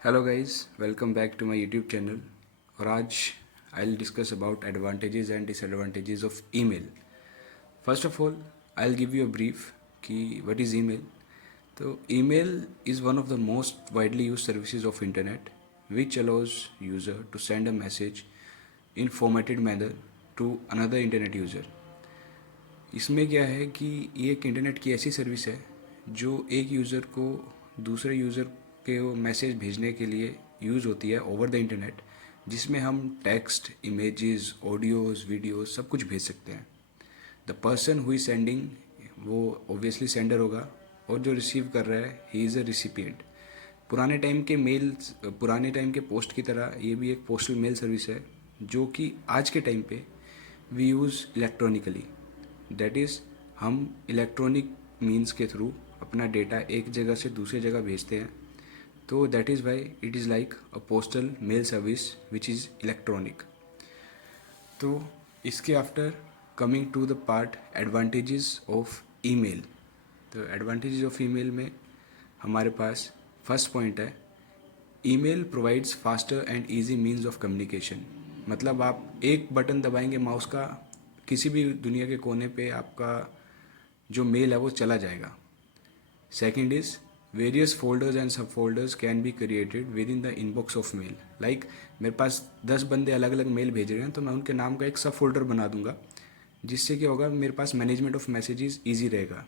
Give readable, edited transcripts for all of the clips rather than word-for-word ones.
Hello guys, welcome back to my YouTube channel. और आज I will discuss about advantages and disadvantages of email. First of all I will give you a brief कि what is email. तो email is one of the most widely use services of internet which allows user to send a message in formatted manner to another internet user. इसमें क्या है कि ये एक internet की ऐसी सर्विस है जो एक यूज़र को दूसरे यूज़र के वो मैसेज भेजने के लिए यूज़ होती है ओवर द इंटरनेट, जिसमें हम टेक्स्ट, इमेजेस, ऑडियोज़, वीडियोज़ सब कुछ भेज सकते हैं। द पर्सन हुई सेंडिंग वो ऑब्वियसली सेंडर होगा और जो रिसीव कर रहा है ही इज़ अ रिसिपिएंट। पुराने टाइम के पोस्ट की तरह ये भी एक पोस्टल मेल सर्विस है जो कि आज के टाइम पे we use electronically. That is हम इलेक्ट्रॉनिक मीन्स के थ्रू अपना डेटा एक जगह से दूसरी जगह भेजते हैं। तो that is why it is like a postal mail service which is electronic. तो इसके after coming to the part advantages of email. तो एडवांटेजेस ऑफ ईमेल में हमारे पास फर्स्ट पॉइंट है, email provides faster and easy means of communication. मतलब आप एक बटन दबाएंगे माउस का, किसी भी दुनिया के कोने पे आपका जो मेल है वो चला जाएगा। Second is various folders and sub folders can be created within the inbox of mail. Like मेरे पास 10 बंदे अलग अलग मेल भेज रहे हैं तो मैं उनके नाम का एक सब फोल्डर बना दूंगा, जिससे क्या होगा, मेरे पास मैनेजमेंट ऑफ मैसेजेस ईजी रहेगा।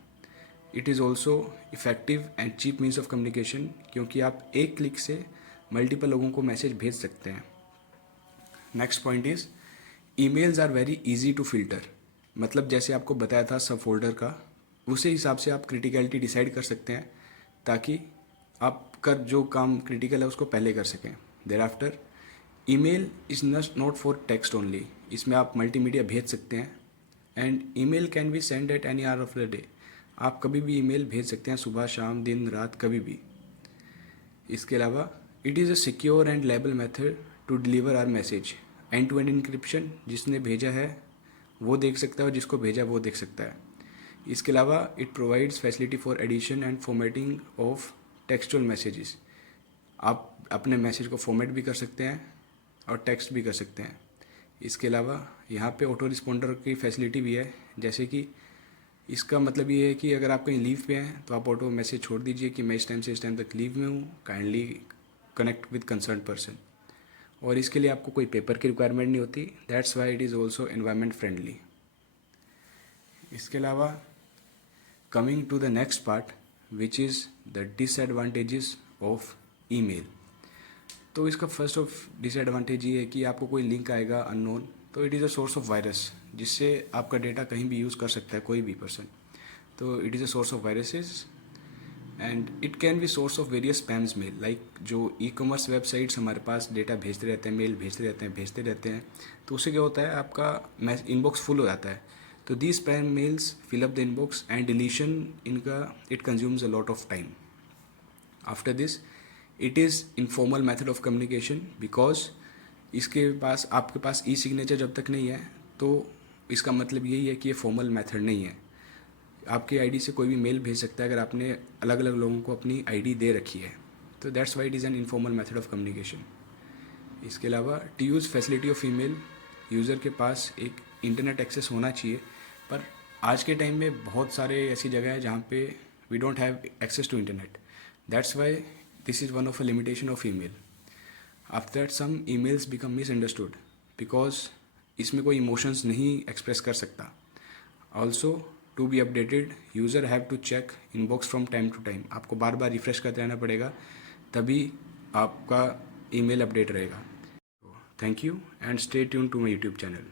It is also effective and cheap means of communication, क्योंकि आप एक क्लिक से मल्टीपल लोगों को मैसेज भेज सकते हैं। Next point is emails are very easy to filter. मतलब जैसे आपको बताया था सब फोल्डर का, उसी हिसाब से आप क्रिटिकलिटी डिसाइड कर सकते हैं ताकि आपका जो काम क्रिटिकल है उसको पहले कर सकें। There after email is not for text only. इसमें आप मल्टीमीडिया भेज सकते हैं and email can be send at any hour of the day. आप कभी भी ईमेल भेज सकते हैं, सुबह, शाम, दिन, रात, कभी भी। इसके अलावा it is a secure and label method to deliver our message. End to end encryption, जिसने भेजा है वो देख सकता है और जिसको भेजा वो देख सकता है। इसके अलावा it provides facility for addition and formatting of textual messages. आप अपने मैसेज को फॉर्मेट भी कर सकते हैं और टेक्स्ट भी कर सकते हैं। इसके अलावा यहाँ पे ऑटो रिस्पॉन्डर की फैसिलिटी भी है, जैसे कि इसका मतलब ये है कि अगर आप कहीं लीव पे हैं तो आप ऑटो मैसेज छोड़ दीजिए कि मैं इस टाइम से इस टाइम तक लीव में हूँ, kindly connect with concern person. और इसके लिए आपको कोई पेपर की रिक्वायरमेंट नहीं होती। That's why it is also environment friendly. इसके अलावा coming to the next part which is the disadvantages of email. तो इसका फर्स्ट ऑफ डिसएडवांटेज ये है कि आपको कोई लिंक आएगा अननोन, तो it is a source of virus, जिससे आपका डेटा कहीं भी यूज़ कर सकता है कोई भी पर्सन। तो it is a source of viruses and it can be source of various spams mail. Like जो ई कॉमर्स वेबसाइट्स हमारे पास डेटा भेजते रहते हैं, मेल भेजते रहते हैं, तो उससे क्या होता है, आपका इनबॉक्स फुल हो जाता है। तो the spam mails fill up the inbox and deletion इनका it consumes a lot of time. After this it is informal method of communication, because इसके पास आपके पास ई सिग्नेचर जब तक नहीं है तो इसका मतलब यही है कि ये फॉर्मल मेथड नहीं है। आपकी आईडी से कोई भी मेल भेज सकता है अगर आपने अलग अलग लोगों को अपनी आईडी दे रखी है। तो that's why it is an informal method of communication. इसके अलावा to use facility of email, user के पास एक इंटरनेट एक्सेस होना चाहिए, पर आज के टाइम में बहुत सारे ऐसी जगह है जहाँ पे we don't have access to internet. That's why this is one of a limitation of email. After that some emails become misunderstood because इसमें कोई इमोशंस नहीं एक्सप्रेस कर सकता। Also to be updated user have to check inbox from time to time. आपको बार बार refresh करते रहना पड़ेगा, तभी आपका ईमेल अपडेट रहेगा। Thank you and stay tune to my YouTube channel.